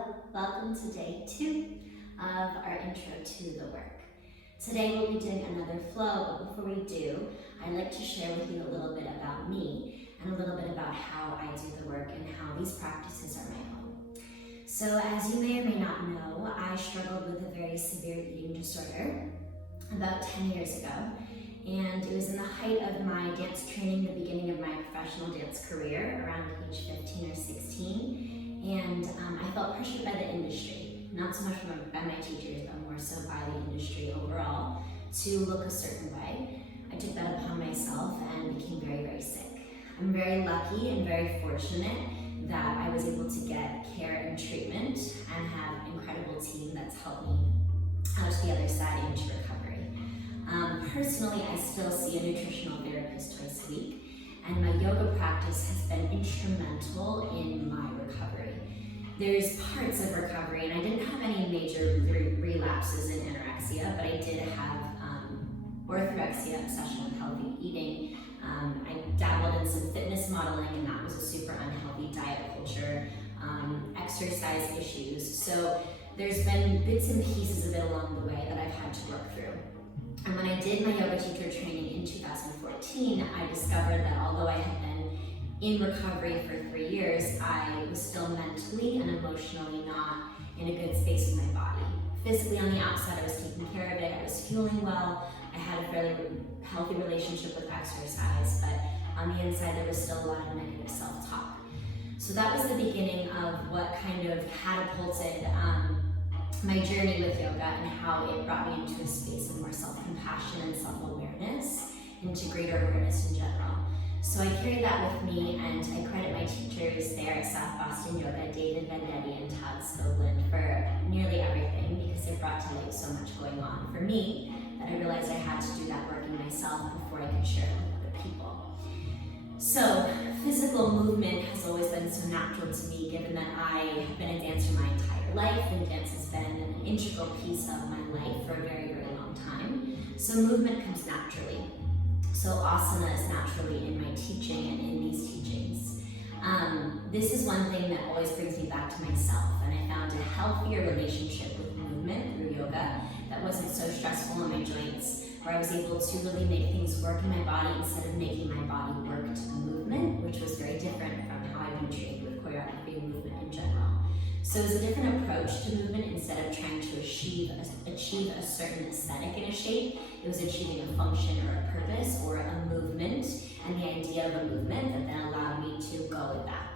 Hello, welcome to day 2 of our intro to the work. Today we'll be doing another flow, but before we do, I'd like to share with you a little bit about me and a little bit about how I do the work and how these practices are my own. So as you may or may not know, I struggled with a very severe eating disorder about 10 years ago. And it was in the height of my dance training, the beginning of my professional dance career, around age 15 or 16. And I felt pressured by the industry, not so much by my teachers, but more so by the industry overall, to look a certain way. I took that upon myself and became very, very sick. I'm very lucky and very fortunate that I was able to get care and treatment and have an incredible team that's helped me out to the other side into recovery. Personally, I still see a nutritional therapist twice a week, and my yoga practice has been instrumental in my recovery. There's parts of recovery, and I didn't have any major relapses in anorexia, but I did have orthorexia, obsession with healthy eating. I dabbled in some fitness modeling, and that was a super unhealthy diet culture, exercise issues. So there's been bits and pieces of it along the way that I've had to work through. And when I did my yoga teacher training in 2014, I discovered that although I had been in recovery for 3 years, I was still mentally and emotionally not in a good space with my body. Physically on the outside, I was taking care of it, I was fueling well, I had a fairly healthy relationship with exercise, but on the inside there was still a lot of negative self-talk. So that was the beginning of what kind of catapulted my journey with yoga and how it brought me into a space of more self-compassion and self-awareness, into greater awareness in general. So I carry that with me, and I credit my teachers there at South Boston Yoga, David Vendetti and Todd Skoglund, for nearly everything, because they brought to light so much going on for me that I realized I had to do that work in myself before I could share it with other people. So physical movement has always been so natural to me, given that I have been a dancer my entire life, and dance has been an integral piece of my life for a very, very long time. So movement comes naturally. So asana is naturally in my teaching and in these teachings. This is one thing that always brings me back to myself, and I found a healthier relationship with movement through yoga that wasn't so stressful on my joints, where I was able to really make things work in my body instead of making my body work to the movement, which was very different from how I've been trained with choreography and movement in general. So it was a different approach to movement. Instead of trying to achieve a certain aesthetic in a shape, it was achieving a function or a purpose or a movement, and the idea of a movement that then allowed me to go with that.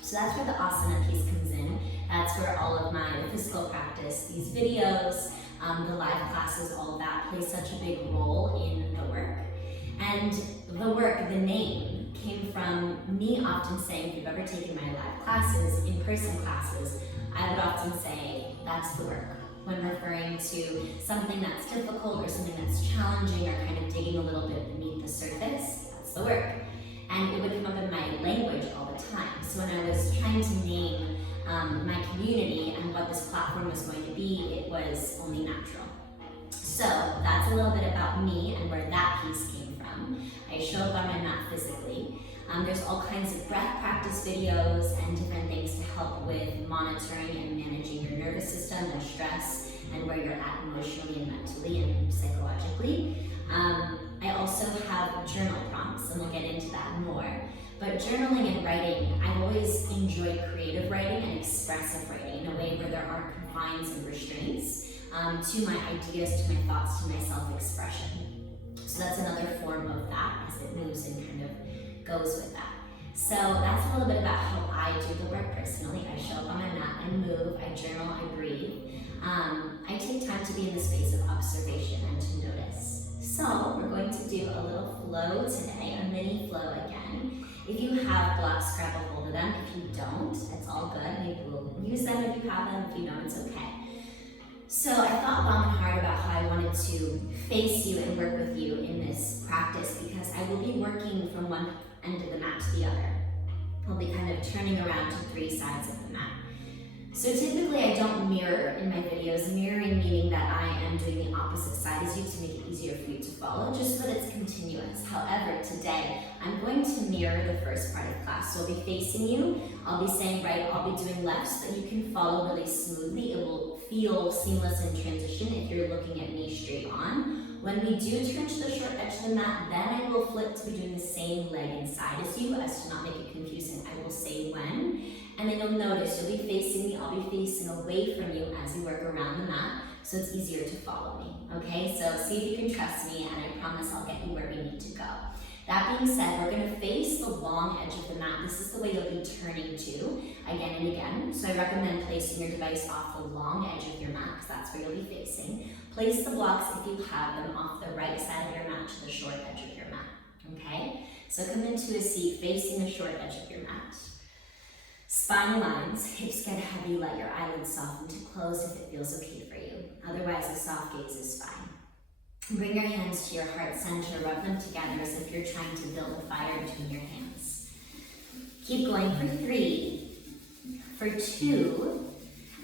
So that's where the asana piece comes in. That's where all of my physical practice, these videos, the live classes, all of that plays such a big role in the work. And the work, the name, came from me often saying, if you've ever taken my live classes, in-person classes, I would often say, that's the work. When referring to something that's difficult or something that's challenging or kind of digging a little bit beneath the surface, that's the work. And it would come up in my language all the time. So when I was trying to name my community and what this platform was going to be, it was only natural. So that's a little bit about me and where that piece came from. I show up on my mat physically. There's all kinds of breath practice videos and different things to help with monitoring and managing your nervous system and stress and where you're at emotionally and mentally and psychologically. I also have journal prompts, and we'll get into that more. But journaling and writing, I've always enjoyed creative writing and expressive writing in a way where there aren't confines and restraints to my ideas, to my thoughts, to my self-expression. So that's another form of that as it moves and kind of goes with that. So that's a little bit about how I do the work personally. I show up on my mat, I move, I journal, I breathe. I take time to be in the space of observation and to notice. So we're going to do a little flow today, a mini flow again. If you have blocks, grab a hold of them. If you don't, it's all good. Maybe we'll use them if you have them. If you don't, it's okay. So I thought long and hard about how I wanted to face you and work with you in this practice, because I will be working from one end of the mat to the other. I'll be kind of turning around to 3 sides of the mat. So typically I don't mirror in my videos, mirroring meaning that I am doing the opposite side as you to make it easier for you to follow, just so that it's continuous. However, today I'm going to mirror the first part of class. So I'll be facing you I'll be saying right, I'll be doing left so that you can follow really smoothly. It will feel seamless in transition if you're looking at me straight on. When we do turn to the short edge of the mat, then I will flip to be doing the same leg inside as you, as to not make it confusing. I will say when, and then you'll notice you'll be facing me, I'll be facing away from you as we work around the mat, so it's easier to follow me, okay? So see if you can trust me, and I promise I'll get you where we need to go. That being said, we're gonna face the long edge of the mat. This is the way you'll be turning to again and again. So I recommend placing your device off the long edge of your mat, because that's where you'll be facing. Place the blocks, if you have them, off the right side of your mat to the short edge of your mat, okay? So come into a seat facing the short edge of your mat. Spine lines, hips get heavy, let your eyelids soften to close if it feels okay for you. Otherwise, a soft gaze is fine. Bring your hands to your heart center, rub them together as if you're trying to build a fire between your hands. Keep going for 3, for 2,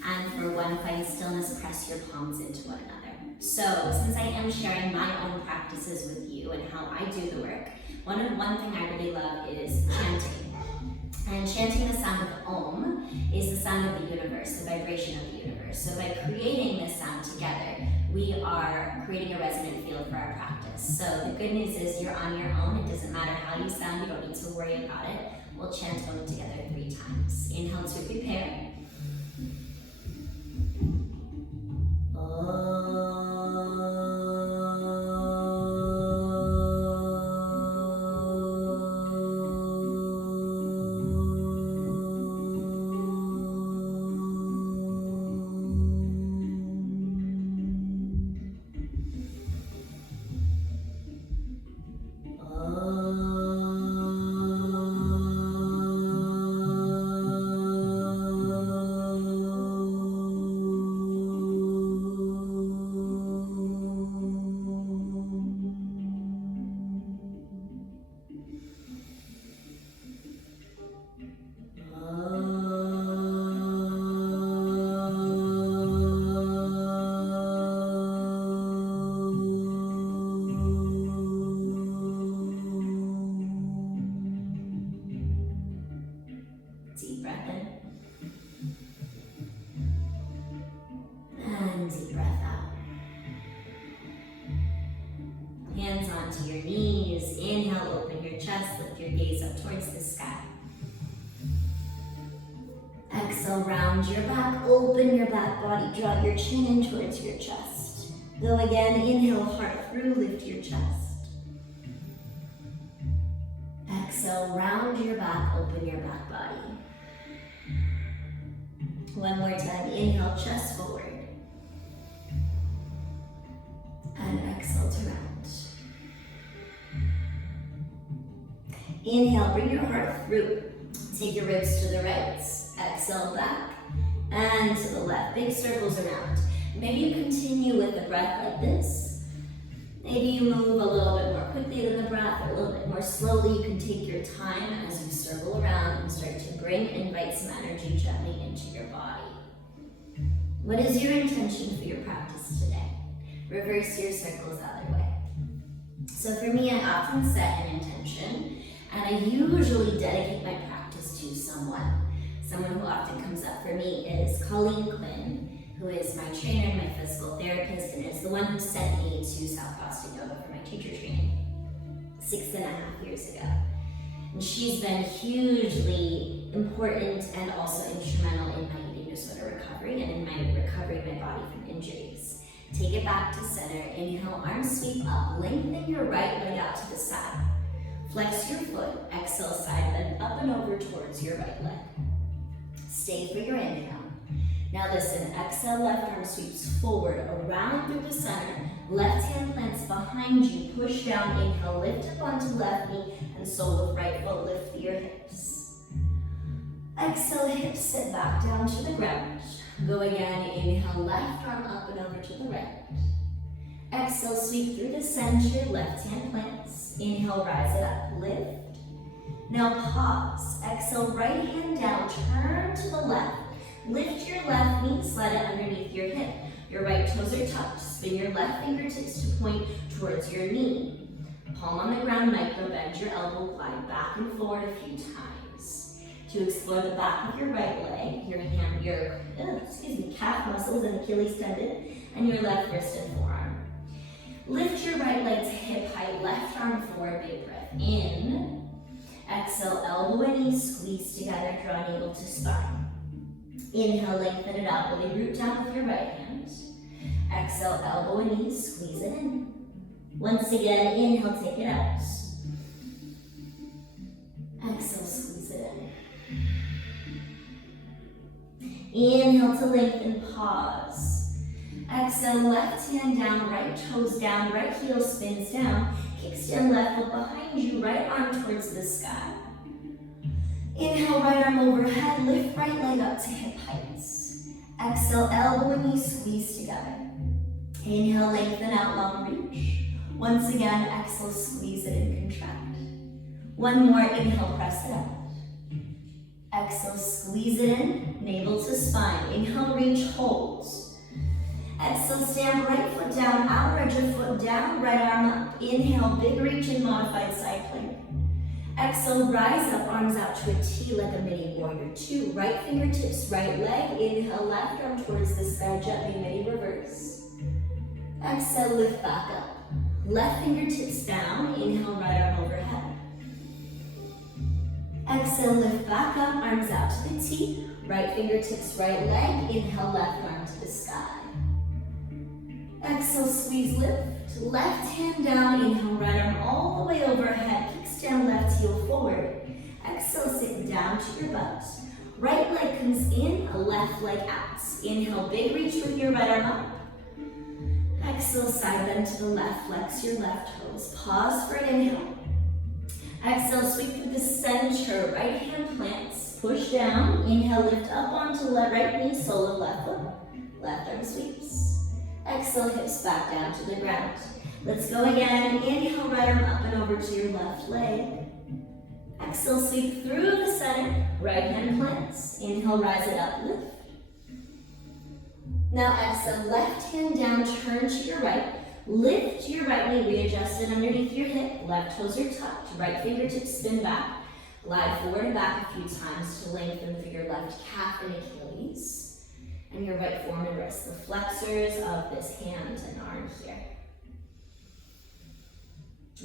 and for 1, find stillness, press your palms into one another. So, since I am sharing my own practices with you and how I do the work, one thing I really love is chanting. And chanting the sound of Om is the sound of the universe, the vibration of the universe. So by creating this sound together, we are creating a resonant field for our practice. So the good news is you're on your own. It doesn't matter how you sound. You don't need to worry about it. We'll chant Om together 3 times. Inhale to prepare. Deep breath in. And deep breath out. Hands onto your knees. Inhale, open your chest, lift your gaze up towards the sky. Exhale, round your back, open your back body, draw your chin in towards your chest. Go again, inhale, heart through, lift your chest. Exhale, round your back, open your back body. One more time, inhale, chest forward. And exhale to round. Inhale, bring your heart through. Take your ribs to the right. Exhale, back and to the left. Big circles around. Maybe you continue with the breath like this. Maybe you move a little bit more quickly than the breath, or a little bit more slowly. You can take your time as you circle around and start to invite some energy gently into your body. What is your intention for your practice today? Reverse your circles the other way. So for me, I often set an intention, and I usually dedicate my practice to someone. Someone who often comes up for me is Colleen Quinn, who is my trainer and my physical therapist, and is the one who sent me to South Boston Yoga for my teacher training 6.5 years ago. And she's been hugely important and also instrumental in my eating disorder recovery and in my recovery of my body from injuries. Take it back to center. Inhale, arms sweep up. Lengthen your right leg out to the side. Flex your foot. Exhale, side bend up and over towards your right leg. Stay for your inhale. Now listen, exhale, left arm sweeps forward, around through the center. Left hand plants behind you. Push down, inhale, lift up onto left knee, and sole of right foot, lift your hips. Exhale, hips sit back down to the ground. Go again, inhale, left arm up and over to the right. Exhale, sweep through the center, left hand plants. Inhale, rise it up, lift. Now pause. Exhale, right hand down, turn to the left. Lift your left knee, slide it underneath your hip. Your right toes are tucked. Spin your left fingertips to point towards your knee. Palm on the ground, micro bend your elbow, glide back and forward a few times. to explore the back of your right leg, your calf muscles and Achilles tendon, and your left wrist and forearm. Lift your right leg to hip height, left arm forward, big breath. In. Exhale, elbow and knee squeeze together, draw navel to spine. Inhale, lengthen it out, really root down with your right hand. Exhale, elbow and knee, squeeze it in. Once again, inhale, take it out. Exhale, squeeze it in. Inhale to lengthen, pause. Exhale, left hand down, right toes down, right heel spins down. Kickstand left foot behind you, right arm towards the sky. Inhale, right arm overhead, lift right leg up to hip heights. Exhale, elbow and knee squeeze together. Inhale, lengthen out, long reach. Once again, exhale, squeeze it and contract. One more, inhale, press it out. Exhale, squeeze it in, navel to spine. Inhale, reach, hold. Exhale, stand right foot down, outer edge of foot down, right arm up. Inhale, big reach in modified side plank. Exhale, rise up, arms out to a T like a mini warrior two. Right fingertips, right leg. Inhale, left arm towards the sky, gently mini reverse. Exhale, lift back up. Left fingertips down, inhale, right arm overhead. Exhale, lift back up, arms out to the T. Right fingertips, right leg. Inhale, left arm to the sky. Exhale, squeeze, lift. Left hand down, inhale, right arm all the way overhead. Kickstand left heel forward. Exhale, sit down to your butt. Right leg comes in, left leg out. Inhale, big reach with your right arm up. Exhale, side bend to the left, flex your left toes. Pause for an inhale. Exhale, sweep through the center, right hand plants. Push down, inhale, lift up onto right knee, sole of left foot. Left arm sweeps. Exhale, hips back down to the ground. Let's go again. Inhale, right arm up and over to your left leg. Exhale, sweep through the center, right hand plants. Inhale, rise it up, lift. Now exhale, left hand down, turn to your right. Lift your right knee, readjust it underneath your hip. Left toes are tucked, right fingertips spin back. Glide forward and back a few times to lengthen through your left calf and Achilles. And your right forearm and wrist, the flexors of this hand and arm here.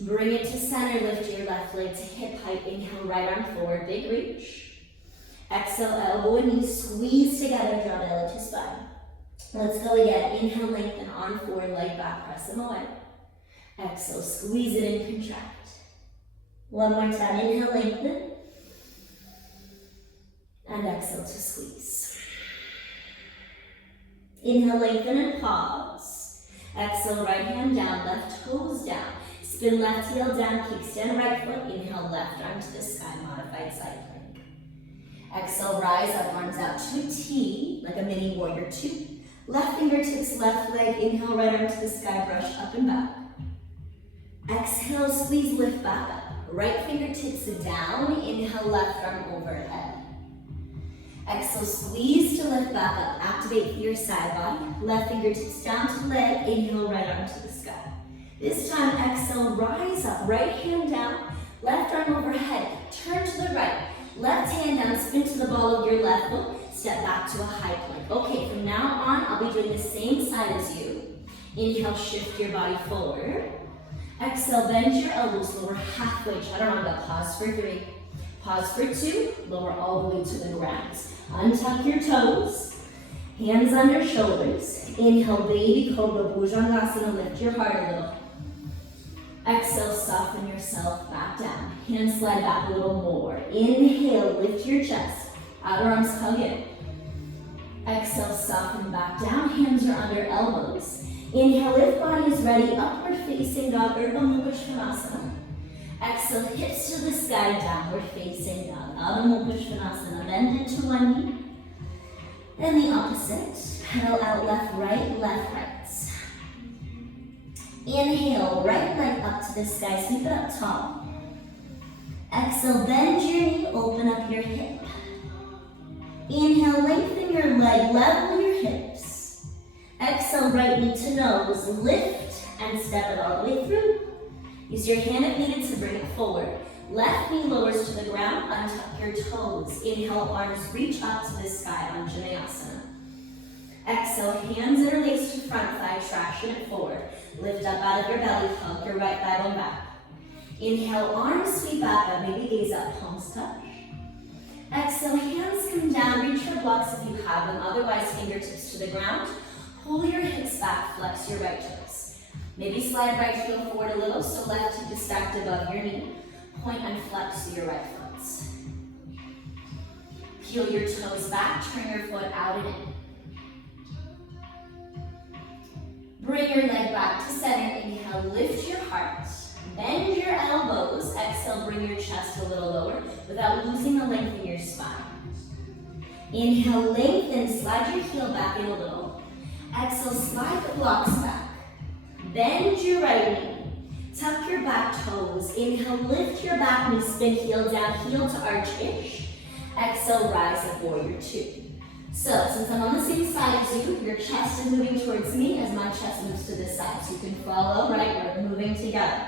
Bring it to center, lift your left leg to hip height. Inhale, right arm forward, big reach. Exhale, elbow and knee squeeze together, draw belly to spine. Let's go again. Inhale, lengthen, arm forward, leg back, press them away. Exhale, squeeze it and contract. One more time. Inhale, lengthen. And exhale to squeeze. Inhale, lengthen and pause. Exhale, right hand down, left toes down. Spin left heel down, kickstand right foot. Inhale, left arm to the sky, modified side plank. Exhale, rise up, arms out to T, like a mini warrior two. Left fingertips, left leg. Inhale, right arm to the sky, brush up and back. Exhale, squeeze, lift back up. Right fingertips down. Inhale, left arm overhead. Exhale, squeeze to lift back up. Activate your side body. Left fingertips down to the leg. Inhale, right arm to the sky. This time, exhale, rise up. Right hand down. Left arm overhead. Turn to the right. Left hand down. Spin to the ball of your left foot. Step back to a high plank. Okay, from now on, I'll be doing the same side as you. Inhale, shift your body forward. Exhale, bend your elbows, lower halfway. Chaturanga. Pause for 3. Pause for 2. Lower all the way to the ground. Untuck your toes. Hands under shoulders. Inhale, baby cobra, bhujangasana. Lift your heart a little. Exhale, soften yourself back down. Hands slide back a little more. Inhale, lift your chest. Outer arms hug in. Exhale, soften back down. Hands are under elbows. Inhale, if body is ready, upward facing dog, Urdhva Mukha Svanasana. Exhale, hips to the sky, downward facing dog. Adho Mukha Svanasana. Bend into one knee. Then the opposite. Pedal out left, right, left, right. Inhale, right leg up to the sky, sweep it up tall. Exhale, bend your knee, open up your hip. Inhale, lengthen your leg, level your hips. Exhale, right knee to nose, lift and step it all the way through. Use your hand if needed to bring it forward. Left knee lowers to the ground, untuck your toes. Inhale, arms reach up to the sky, Anjaneyasana. Exhale, hands interlace to front thigh, traction it forward. Lift up out of your belly, hug your right thigh bone back. Inhale, arms sweep back up, maybe gaze up, palms touch. Exhale, hands come down, reach for blocks if you have them, otherwise fingertips to the ground. Pull your hips back, flex your right toes. Maybe slide right heel forward a little, so left hip is stacked above your knee. Point and flex to your right foot. Peel your toes back, turn your foot out and in. Bring your leg back to center. Inhale, lift your heart. Bend your elbows. Exhale, bring your chest a little lower without losing the length in your spine. Inhale, lengthen, slide your heel back in a little. Exhale, slide the blocks back. Bend your right knee. Tuck your back toes. Inhale, lift your back knee, spin heel down, heel to arch-ish. Exhale, rise up, warrior two. So, since I'm on the same side as you, your chest is moving towards me as my chest moves to this side. So you can follow, right? We're moving together.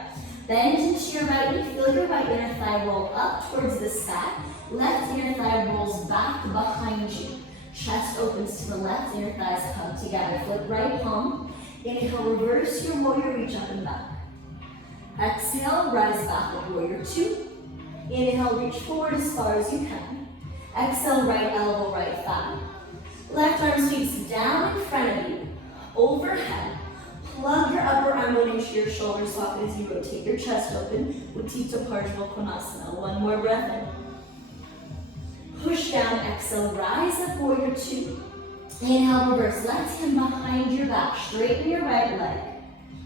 Bend into your right knee, feel your right inner thigh roll up towards the sky. Left inner thigh rolls back behind you. Chest opens to the left, inner thighs hug together. Flip right palm. Inhale, reverse your warrior, reach up and back. Exhale, rise back up, warrior two. Inhale, reach forward as far as you can. Exhale, right elbow, right thigh. Left arm sweeps down in front of you, overhead. Plug your upper arm bone into your shoulder socket as you rotate your chest open. Utthita Konasana. One more breath in. Push down, exhale, rise up, warrior two. Inhale, reverse, left hand behind your back. Straighten your right leg.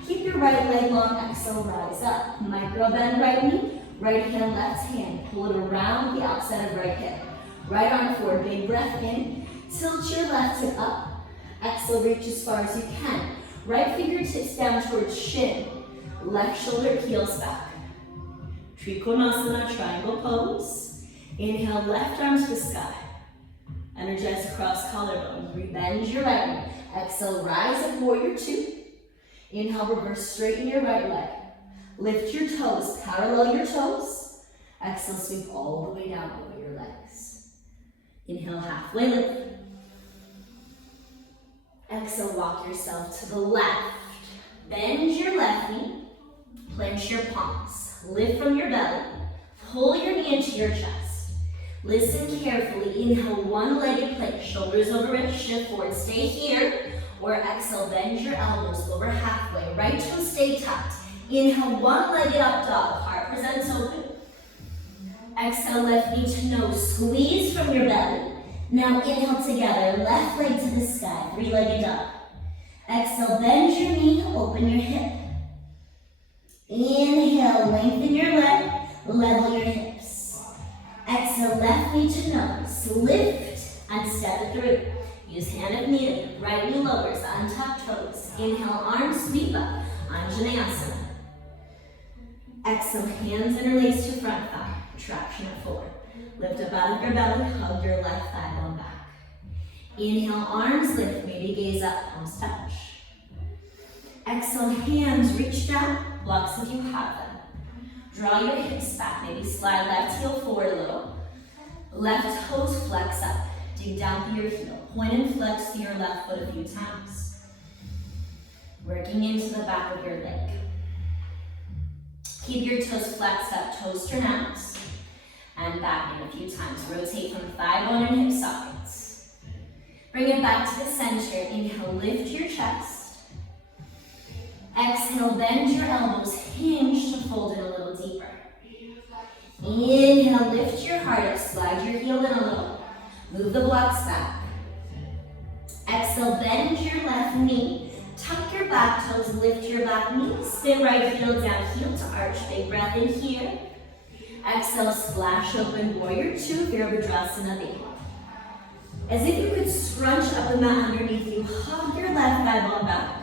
Keep your right leg long, exhale, rise up. Micro bend right knee, right hand, left hand. Pull it around the outside of right hip. Right arm forward, big breath in. Tilt your left hip up. Exhale, reach as far as you can. Right fingertips down towards shin. Left shoulder heels back. Trikonasana, triangle pose. Inhale, left arm to the sky. Energize across collarbones. Rebend your right knee. Exhale, rise up, warrior two. Inhale, reverse, straighten your right leg. Lift your toes, parallel your toes. Exhale, sweep all the way down over your legs. Inhale, halfway lift. Exhale, walk yourself to the left. Bend your left knee. Clench your palms. Lift from your belly. Pull your knee into your chest. Listen carefully. Inhale, one-legged plank. Shoulders over it, shift forward. Stay here. Or exhale, bend your elbows over halfway. Right toe stay tucked. Inhale, one-legged up dog. Heart presents open. Exhale, left knee to nose. Squeeze from your belly. Now inhale together. Left leg to the sky. Three-legged dog. Exhale, bend your knee. Open your hip. Inhale, lengthen your leg. Level your hips. Exhale, left knee to nose. Lift and step it through. Use hand of knee, right knee lowers, untuck toes. Inhale, arms sweep up, Anjaneyasana. Exhale, hands interlace to front thigh, traction it forward. Lift up out of your belly, hug your left thigh bone back. Inhale, arms lift, maybe gaze up, palms touch. Exhale, hands reach down, blocks if you have them. Draw your hips back, maybe slide left heel forward a little. Left toes flex up, dig down through your heel. Point and flex to your left foot a few times. Working into the back of your leg. Keep your toes flexed up, toes turn out. And back in a few times. Rotate from thigh bone and hip sockets. Bring it back to the center. Inhale, lift your chest. Exhale, bend your elbows, hinge to fold in a little deeper. Inhale, lift your heart up, slide your heel in a little. Move the blocks back. Exhale, bend your left knee. Tuck your back toes, lift your back knee. Spin right heel down, heel to arch. Big breath in here. Exhale, splash open, warrior two, Virabhadrasana B. As if you could scrunch up the mat underneath you, hug your left thigh bone back.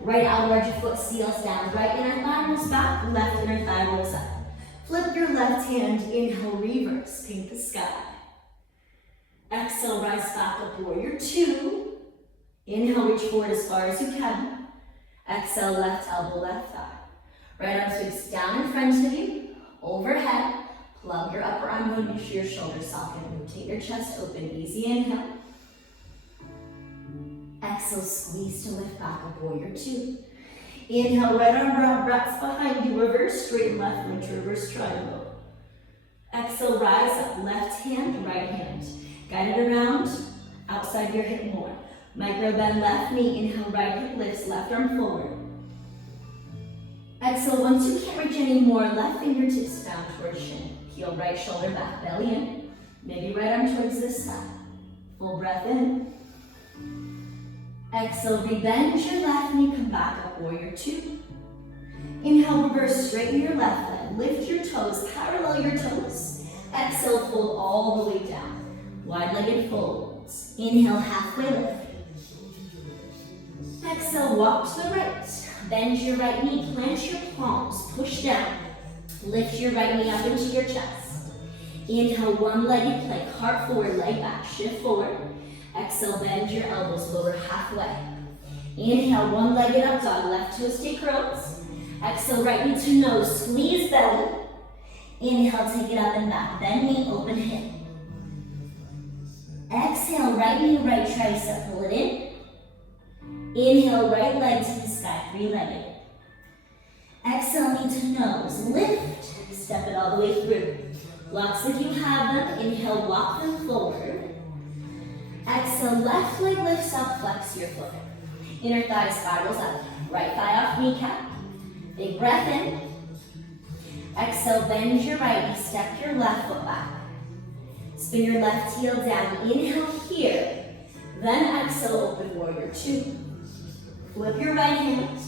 Right outer arch of foot seals down. Right inner thigh rolls back, left inner thigh rolls up. Flip your left hand, inhale, reverse, paint the sky. Exhale, rise back up, warrior two. Inhale, reach forward as far as you can. Exhale, left elbow, left thigh. Right arm sweeps down in front of you, overhead. Plug your upper arm bone into your shoulder socket. Rotate your chest open. Easy inhale. Exhale, squeeze to lift back up, warrior two. Inhale, right arm wraps behind you. Reverse straight left leg to reverse triangle. Exhale, rise up. Left hand, right hand. Guide it around, outside your hip more. Micro bend left knee. Inhale, right hip lifts, left arm forward. Exhale, once you can't reach anymore, left fingertips down towards shin. Heel right shoulder back, belly in. Maybe right arm towards this side. Full breath in. Exhale, rebend your left knee, come back up, warrior two. Inhale, reverse, straighten your left leg. Lift your toes, parallel your toes. Exhale, fold all the way down. Wide-legged folds. Inhale, halfway lift. Exhale, walk to the right. Bend your right knee, plant your palms, push down. Lift your right knee up into your chest. Inhale, one-legged plank, heart forward, leg back, shift forward. Exhale, bend your elbows, lower halfway. Inhale, one-legged up dog, left toes stay curls. Exhale, right knee to nose, squeeze belly. Inhale, take it up and back, bend knee, open hip. Exhale, right knee, right tricep, pull it in. Inhale, right leg to the sky, three-legged. Exhale, knee to nose, lift, step it all the way through. Blocks if you have them, inhale, walk them forward. Exhale, left leg lifts up, flex your foot. Inner thigh spirals up, right thigh off kneecap. Big breath in. Exhale, bend your right knee, step your left foot back. Spin your left heel down, inhale here. Then exhale, open warrior two. Flip your right hand.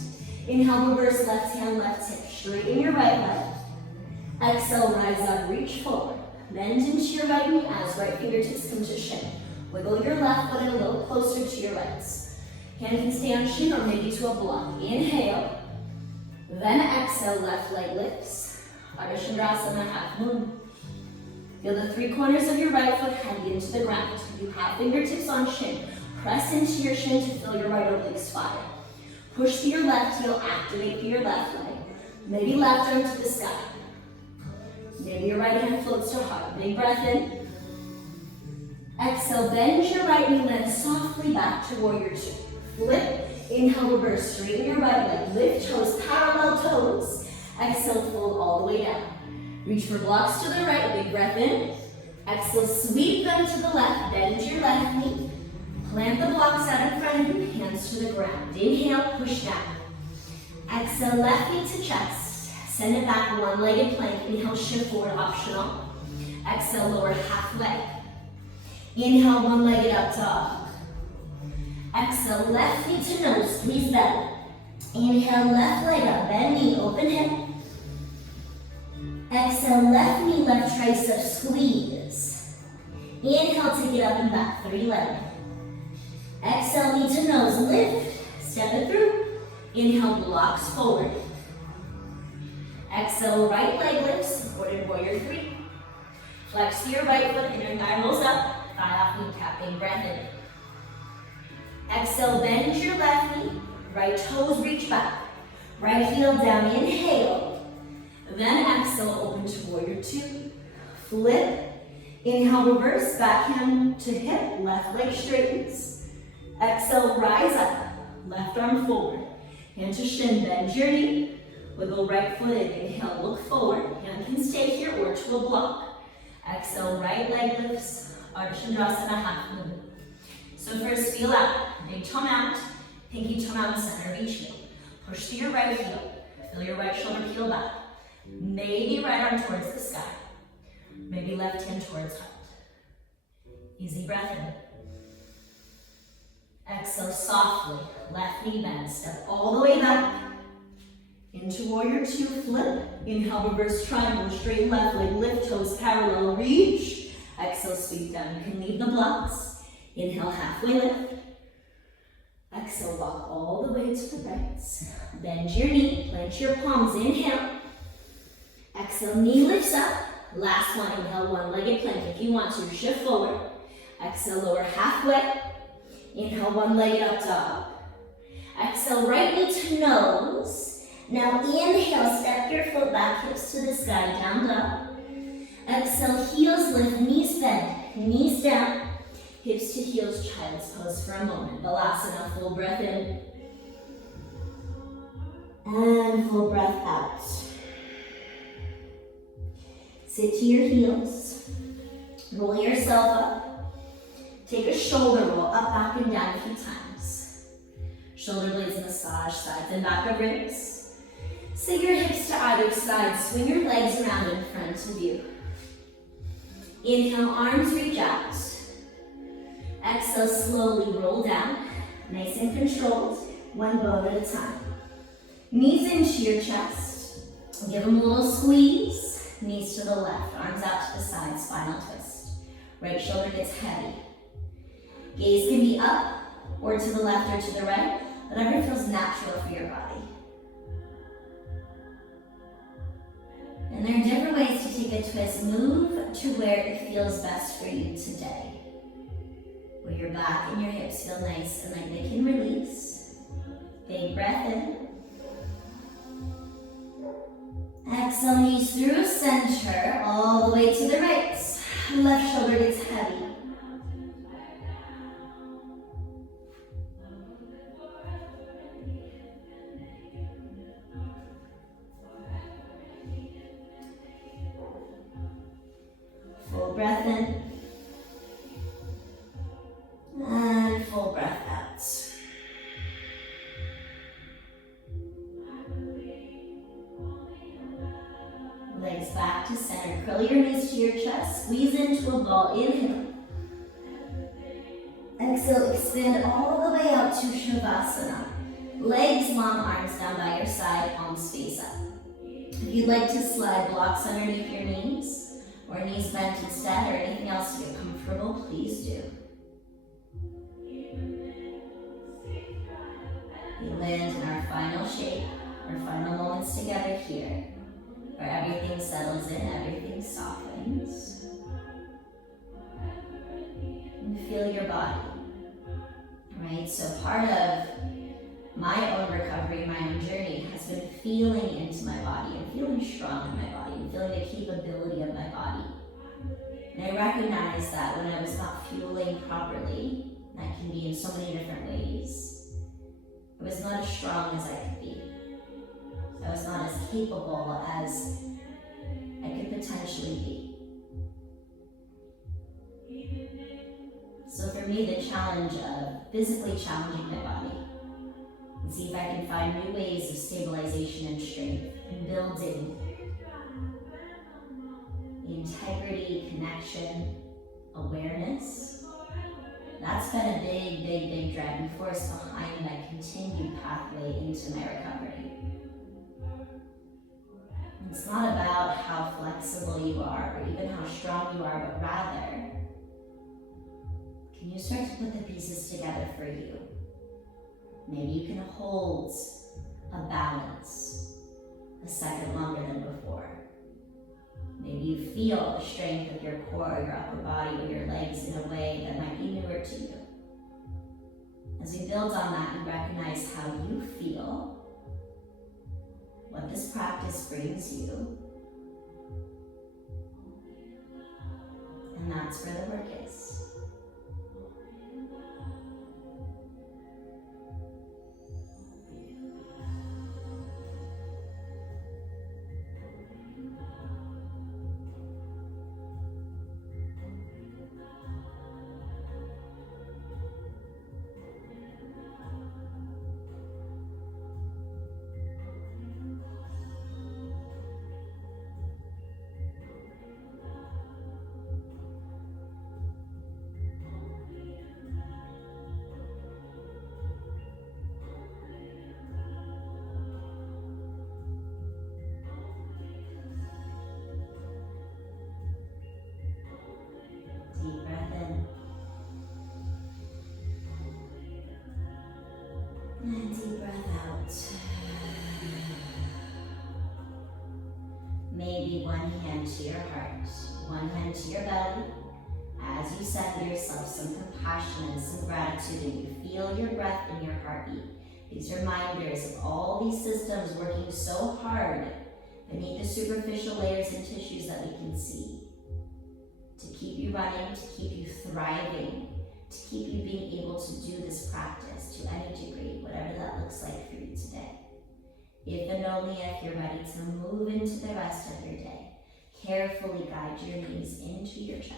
Inhale, reverse left hand, left hip. Straighten your right leg. Exhale, rise up, reach forward. Bend into your right knee as right fingertips come to shin. Wiggle your left foot in a little closer to your right. Hand can stay on shin or maybe to a block. Inhale. Then exhale, left leg lifts. Ardha Chandrasana, half moon. Feel the three corners of your right foot head into the ground. You have fingertips on shin. Press into your shin to feel your right obliques fire. Push through your left heel, activate through your left leg. Maybe left arm to the sky. Maybe your right hand floats to heart. Big breath in. Exhale, bend your right knee, then softly back to warrior two. Flip, inhale, reverse, straighten your right leg. Lift toes, parallel toes. Exhale, fold all the way down. Reach for blocks to the right, big breath in. Exhale, sweep them to the left, bend your left knee. Plant the blocks out in front of you, hands to the ground. Inhale, push down. Exhale, left knee to chest. Send it back, one-legged plank. Inhale, shift forward, optional. Exhale, lower halfway. Inhale, one-legged up dog. Exhale, left knee to nose, squeeze belly. Inhale, left leg up, bend knee, open hip. Exhale, left knee, left tricep, squeeze. Inhale, take it up and back, three-legged. Exhale, knee to nose, lift, step it through. Inhale, blocks forward. Exhale, right leg lifts, supported warrior three. Flex to your right foot, inner thigh rolls up, thigh off kneecap, big breath in. Exhale, bend your left knee, right toes reach back. Right heel down, inhale. Then exhale, open to warrior two. Flip, inhale, reverse, back hand to hip, left leg straightens. Exhale, rise up, left arm forward. Hand to shin, bend your knee. Wiggle right foot in, inhale, look forward. Hand can stay here or to a block. Exhale, right leg lifts, Ardha Chandrasana, half moon. So first, feel out, big toe mount, pinky toe mount, center reach heel. Push through your right heel, feel your right shoulder peel back. Maybe right arm towards the sky. Maybe left hand towards heart. Easy breath in. Exhale softly, left knee bend, step all the way back. Into warrior two, flip. Inhale, reverse triangle, straight left leg, lift toes parallel, reach. Exhale, sweep down. You can leave the blocks. Inhale, halfway lift. Exhale, walk all the way to the right. Bend your knee, plant your palms, inhale. Exhale, knee lifts up. Last one, inhale, one-legged plank. If you want to, shift forward. Exhale, lower halfway. Inhale, one-legged up dog. Exhale, right knee to nose. Now inhale, step your foot back, hips to the sky, down dog. Exhale, heels lift, knees bend, knees down. Hips to heels, child's pose for a moment. Balasana, full breath in. And full breath out. Sit to your heels. Roll yourself up. Take a shoulder roll, up, back, and down a few times. Shoulder blades massage, sides and back of ribs. Sit your hips to either side. Swing your legs around in front of you. Inhale, arms reach out. Exhale, slowly roll down. Nice and controlled, one bone at a time. Knees into your chest. Give them a little squeeze. Knees to the left, arms out to the side, spinal twist. Right shoulder gets heavy. Gaze can be up or to the left or to the right, whatever feels natural for your body. And there are different ways to take a twist. Move to where it feels best for you today. Where your back and your hips feel nice and like they can release. Big breath in. Exhale, knees through center, all the way to the right. Left shoulder gets heavy. Full breath in. And full breath out. Legs back to center. Curl your knees to your chest. Squeeze into a ball. Inhale. Exhale, expand all the way out to Shavasana. Legs long, arms down by your side, palms face up. If you'd like to slide blocks underneath your knees, or knees bent instead, or anything else to get comfortable, please do. We land in our final shape, our final moments together here, where everything settles in, everything softens. And feel your body, right? So part of my own recovery, my own journey has been feeling into my body and feeling strong in my body and feeling the capability of my body. And I recognized that when I was not fueling properly, that can be in so many different ways, I was not as strong as I could be. I was not as capable as I could potentially be. So for me, the challenge of physically challenging my body and see if I can find new ways of stabilization and strength and building integrity, connection, awareness. That's been a big driving force behind my continued pathway into my recovery. It's not about how flexible you are or even how strong you are, but rather, can you start to put the pieces together for you? Maybe you can hold a balance a second longer than before. Maybe you feel the strength of your core, your upper body, or your legs in a way that might be newer to you. As we build on that, you recognize how you feel, what this practice brings you, and that's where the work is. Deep breath in. And deep breath out. Maybe one hand to your heart, one hand to your belly. As you send yourself some compassion and some gratitude and you feel your breath and your heartbeat, These reminders of all these systems working so hard beneath the superficial layers and tissues that we can see to keep you running, to keep you thriving, to keep you being able to do this practice to any degree, whatever that looks like for you today. If and only if you're ready to move into the rest of your day, carefully guide your knees into your chest.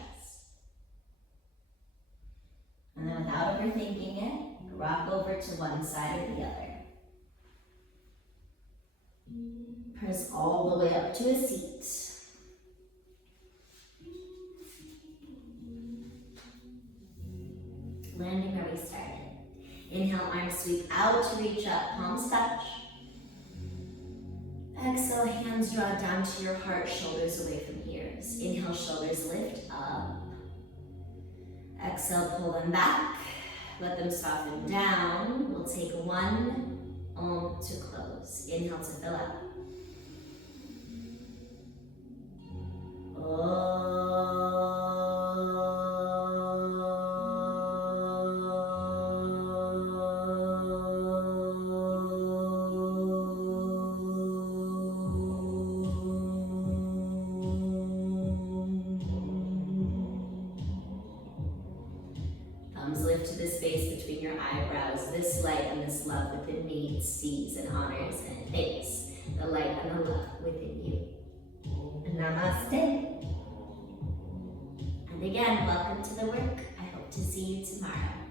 And then without overthinking it, rock over to one side or the other. Press all the way up to a seat. Landing where we started. Inhale, arms sweep out to reach up, palms touch. Exhale, hands draw down to your heart, shoulders away from ears. Inhale, shoulders lift up. Exhale, pull them back. Let them soften down. We'll take one Om to close. Inhale to fill up. Thumbs lift to the space between your eyebrows. This light and this love within me sees and honors and thanks the light and the love within you. Namaste. And again, welcome to the work. I hope to see you tomorrow.